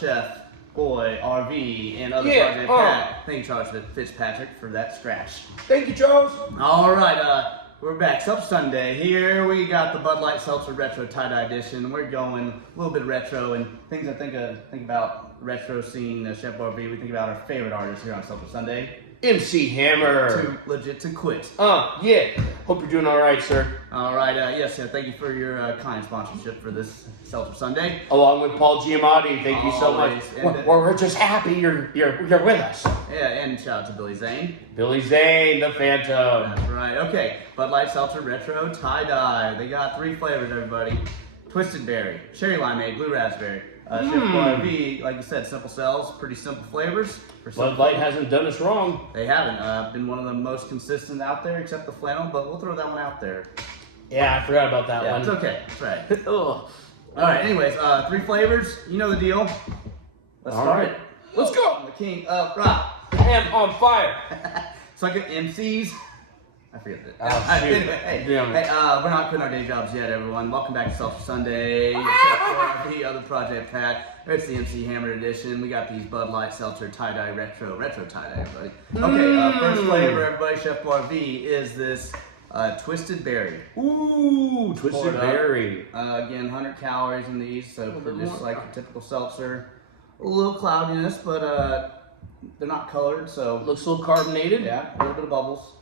Chef Boy RV and Otherprojectpat. Thank you, Charles Fitzpatrick, for that scratch. Thank you, Charles. All right, we're back. Seltzer Sunday. Here we got the Bud Light Seltzer Retro Tie Dye Edition. We're going a little bit retro and things I think about retro scene. Chef Boy RV. We think about our favorite artists here on Seltzer Sunday. MC Hammer. Too legit to quit. Yeah. Hope you're doing all right, sir. All right. Yes. Thank you for your kind sponsorship for this Seltzer Sunday. Along with Paul Giamatti. Thank you so much. We're just happy you're with us. Yeah. And shout out to Billy Zane. Billy Zane, the Phantom. That's right. Okay. Bud Light Seltzer Retro Tie Dye. They got 3 flavors, everybody. Twisted Berry, Cherry Limeade, Blue Raspberry. Chef RV, like you said, simple sells, pretty simple flavors. Bud Light hasn't done us wrong. They haven't. Been one of the most consistent out there, except the flannel, but we'll throw that one out there. Yeah, I forgot about that one. It's okay. That's right. All right, anyways, 3 flavors. You know the deal. Let's start it. Let's go. I'm the king of rock. Ham on fire. So I get MCs. I forget that. Oh, shoot. Hey, we're not quitting our day jobs yet, everyone. Welcome back to Seltzer Sunday. The Otherprojectpat. It's the MC Hammer edition. We got these Bud Light Seltzer Tie Dye Retro Tie Dye, everybody. Okay, first flavor, everybody, Chef RV, is this Twisted Berry. Ooh, Twisted Berry. Again, 100 calories in these, so just like a typical seltzer. A little cloudiness, but they're not colored, so. Looks a little carbonated. Yeah, a little bit of bubbles.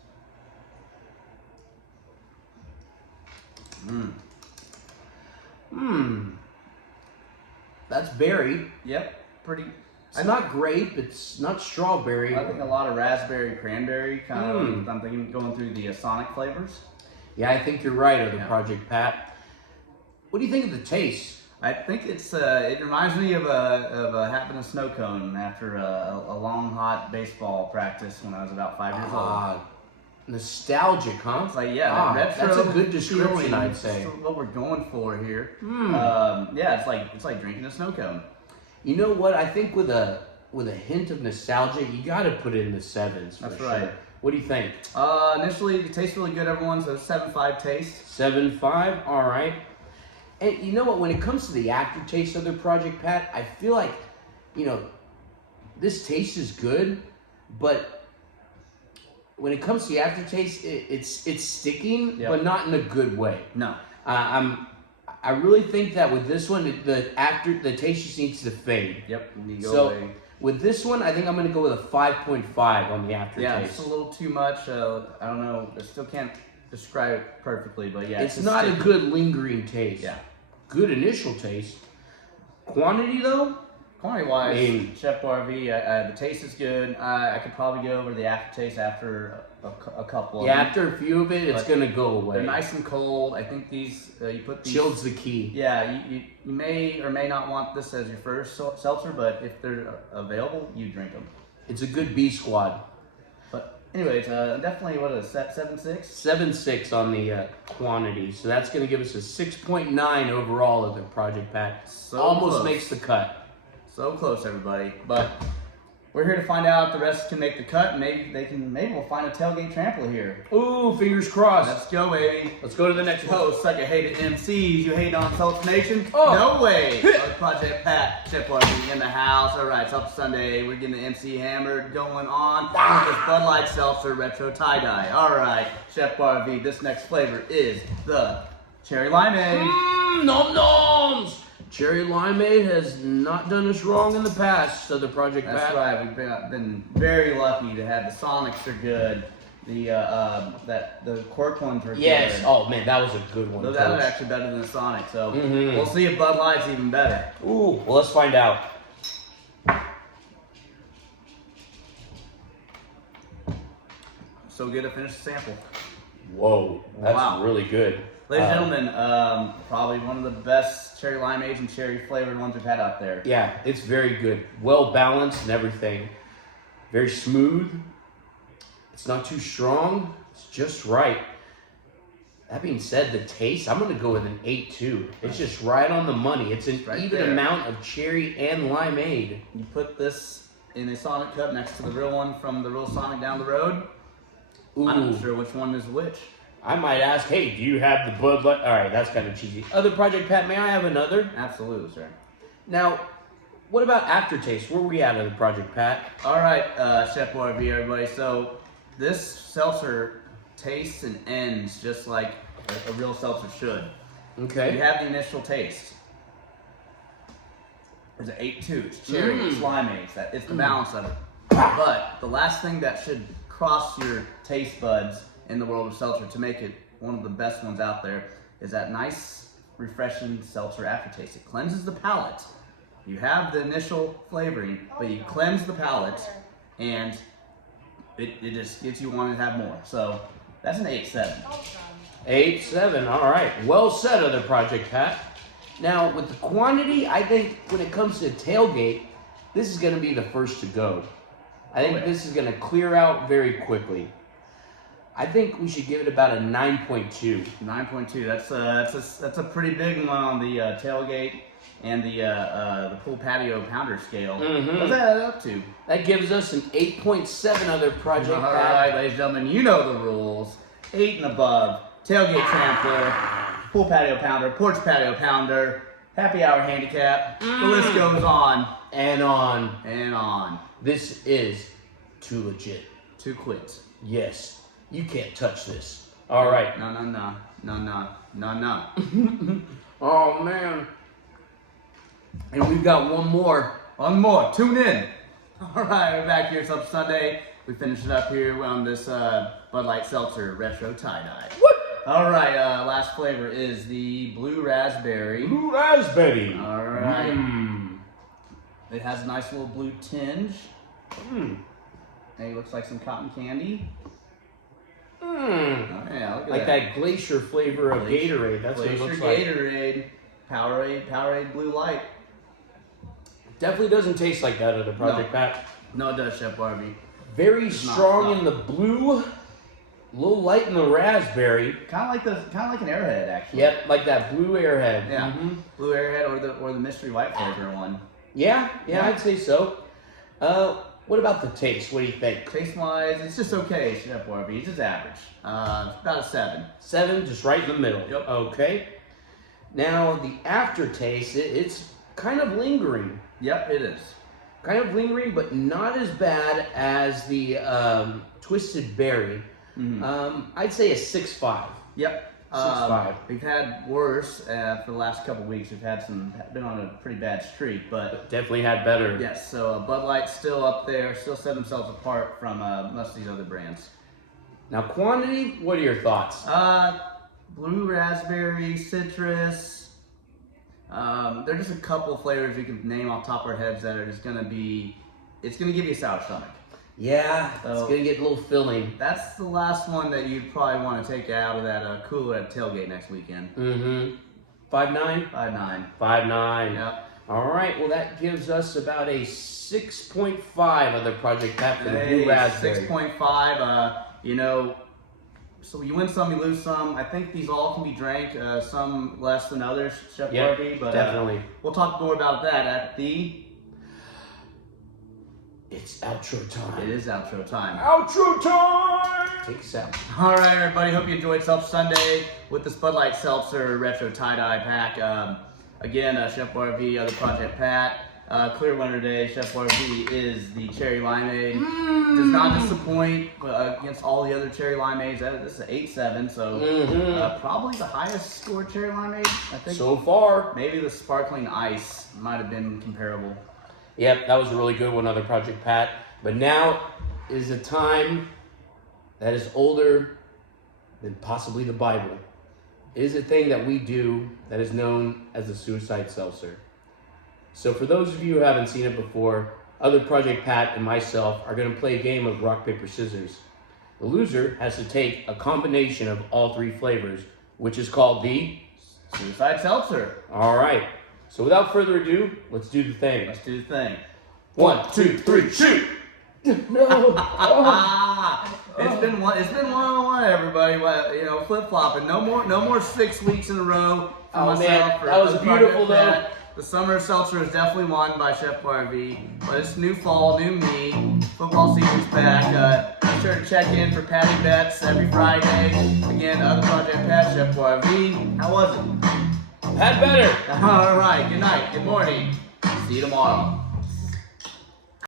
That's berry. Yep, pretty. It's not grape. It's not strawberry. I think a lot of raspberry, cranberry, kind of. I'm thinking going through the Sonic flavors. Yeah, I think you're right, Otherprojectpat. What do you think of the taste? I think it's. It reminds me of having a snow cone after a long, hot baseball practice when I was about 5 years old. Nostalgic, huh? It's like, retro. That's a good description, I'd say. That's what we're going for here. Yeah, it's like drinking a snow cone. You know what? I think with a hint of nostalgia, you got to put it in the 7s. That's for right. Sure. What do you think? Initially, it tastes really good. Everyone's a 7.5 taste. 7.5. All right. And you know what? When it comes to the aftertaste of Otherprojectpat, I feel like, this taste is good, but when it comes to the aftertaste, it's sticking, but not in a good way. No. I really think that with this one, the taste just needs to fade. Yep. So with this one, I think I'm going to go with a 5.5 on the aftertaste. Yeah, it's a little too much. I don't know. I still can't describe it perfectly, but yeah. It's not a good lingering taste. Yeah. Good initial taste. Quantity though? Quantity-wise, Chef RV, the taste is good. I could probably go over the aftertaste after a couple of them. After a few of it, it's going to go away. They're nice and cold. I think these, you put these... Chilled's the key. Yeah, you may or may not want this as your first seltzer, but if they're available, you drink them. It's a good B squad. But anyways, definitely, what is it, 7.6? 7.6 on the quantity. So that's going to give us a 6.9 overall of the Otherprojectpat. So almost close. makes the cut. So close, everybody. But we're here to find out if the rest can make the cut. Maybe we'll find a Tailgate Trampler here. Ooh, fingers crossed. Let's go, baby. Let's go to the next one. Suck a hated MCs. You hate on Seltzer Nation? Oh. No way. Otherprojectpat, Chef RV in the house. All right, Seltzer Sunday. We're getting the MC hammered going on. This Bud Light Seltzer Retro Tie Dye. All right, Chef RV. This next flavor is the Cherry Limeade. Nom noms. Cherry Limeade has not done us wrong in the past, Otherprojectpat. That's right. We've been very lucky to have the Sonics are good. The Quirk ones were good. Yes. Oh man, that was a good one. That was actually better than the Sonic. So we'll see if Bud Light's even better. Ooh. Well, let's find out. So good to finish the sample. Whoa, that's really good. Ladies and gentlemen, probably one of the best cherry limeades and cherry flavored ones we've had out there. Yeah, it's very good. Well balanced and everything. Very smooth. It's not too strong. It's just right. That being said, the taste, I'm going to go with an 8.2. It's just right on the money. It's an right even there. amount of cherry and limeade. You put this in a Sonic cup next to the real one from the real Sonic down the road. Ooh. I'm not sure which one is which. I might ask, hey, do you have the Bud Light? All right, that's kind of cheesy. Other Project Pat, may I have another? Absolutely, sir. Now, what about aftertaste? Where are we at the Project Pat? All right, Chef RV, everybody. So this seltzer tastes and ends just like a real seltzer should. Okay. You have the initial taste. There's an 8.2. It's cherry, it's limeade. It's the balance of it. But the last thing that should cross your taste buds in the world of seltzer to make it one of the best ones out there is that nice, refreshing seltzer aftertaste. It cleanses the palate. You have the initial flavoring, but you cleanse the palate, and it just gets you wanting to have more. So that's an 8.7. 8.7. All right. Well said, Other Project Pat. Now, with the quantity, I think when it comes to Tailgate, this is going to be the first to go. I think this is going to clear out very quickly. I think we should give it about a 9.2. 9.2. That's a pretty big one on the Tailgate and the pool patio pounder scale. What's that up to? That gives us an 8.7, Other Project All Pat. right, ladies and gentlemen, you know the rules. 8 and above. Tailgate Trampler, pool patio pounder, porch patio pounder, happy hour handicap. The list goes on And on. and on. This is too legit. Two quits. Yes. You can't touch this. All right. No. Oh, man. And we've got one more. One more. Tune in. All right, we're back here. It's up Sunday. We finished it up here on this Bud Light Seltzer Retro Tie Dye. What? All right, last flavor is the Blue Raspberry. Blue raspberry. All right. It has a nice little blue tinge. And it looks like some cotton candy. Oh, yeah, look at Like that glacier flavor of Gatorade. That's what it looks like. Gatorade. Powerade Blue Light. Definitely doesn't taste like that Other Project Pat. No, it does, Chef Barbie. Very strong in the blue, a little light in the raspberry. Kind of like an Airhead, actually. Yep, like that blue Airhead. Yeah, blue Airhead or the mystery white flavor one. Yeah, I'd say so. What about the taste? What do you think? Taste-wise, it's just okay, Chef Barbie. It's just average. About a 7. 7, just right in the middle. Yep. Okay. Now, the aftertaste, it's kind of lingering. Yep, it is. Kind of lingering, but not as bad as the Twisted Berry. I'd say a 6.5. Yep. 6.5. We've had worse for the last couple weeks. We've had been on a pretty bad streak, but Definitely had better. yes. So Bud Light's still up there, still set themselves apart from most of these other brands. Now, quantity, what are your thoughts? Blue raspberry, citrus. There are just a couple of flavors we can name off the top of our heads that are just gonna be. It's gonna give you a sour stomach. Yeah, it's So- going to get a little filling. That's the last one that you'd probably want to take out of that cooler at Tailgate next weekend. 5.9? 5.9. 5.9. Yep. All right, well, that gives us about a 6.5 Other Project Pat for the Blue Raspberry. 6.5. So you win some, you lose some. I think these all can be drank, some less than others, Chef Yep, Barbie. But definitely. We'll talk more about that at the. It's outro time. It is outro time. Outro time! Take us out. All right, everybody. Hope you enjoyed Seltzer Sunday with the Bud Light Seltzer Retro Tie Dye pack. Again, Chef Barbie, Other Project Pat. Clear winner today, Chef Barbie, is the Cherry Limeade. Does not disappoint against all the other Cherry Limeades. This is an 8.7, so probably the highest scored Cherry Limeade, I think. So far. Maybe the Sparkling Ice might have been comparable. Yep, that was a really good one, Other Project Pat. But now is a time that is older than possibly the Bible. It is a thing that we do that is known as the Suicide Seltzer. So for those of you who haven't seen it before, Other Project Pat and myself are going to play a game of rock, paper, scissors. The loser has to take a combination of all 3 flavors, which is called the Suicide Seltzer. All right. So without further ado, let's do the thing. Let's do the thing. 1, 2, 3, shoot! No! Oh. It's been one-on-one, everybody. You know, flip-flopping. No more 6 weeks in a row for Oh, myself. man, or that was Otherprojectpat. beautiful, though. The summer seltzer is definitely won by Chef RV, but it's new fall, new me. Football season's back. Be sure to check in for patty bets every Friday. Again, Otherprojectpat, Chef RV. How was it? Had better. All right. Good night. Good morning. See you tomorrow.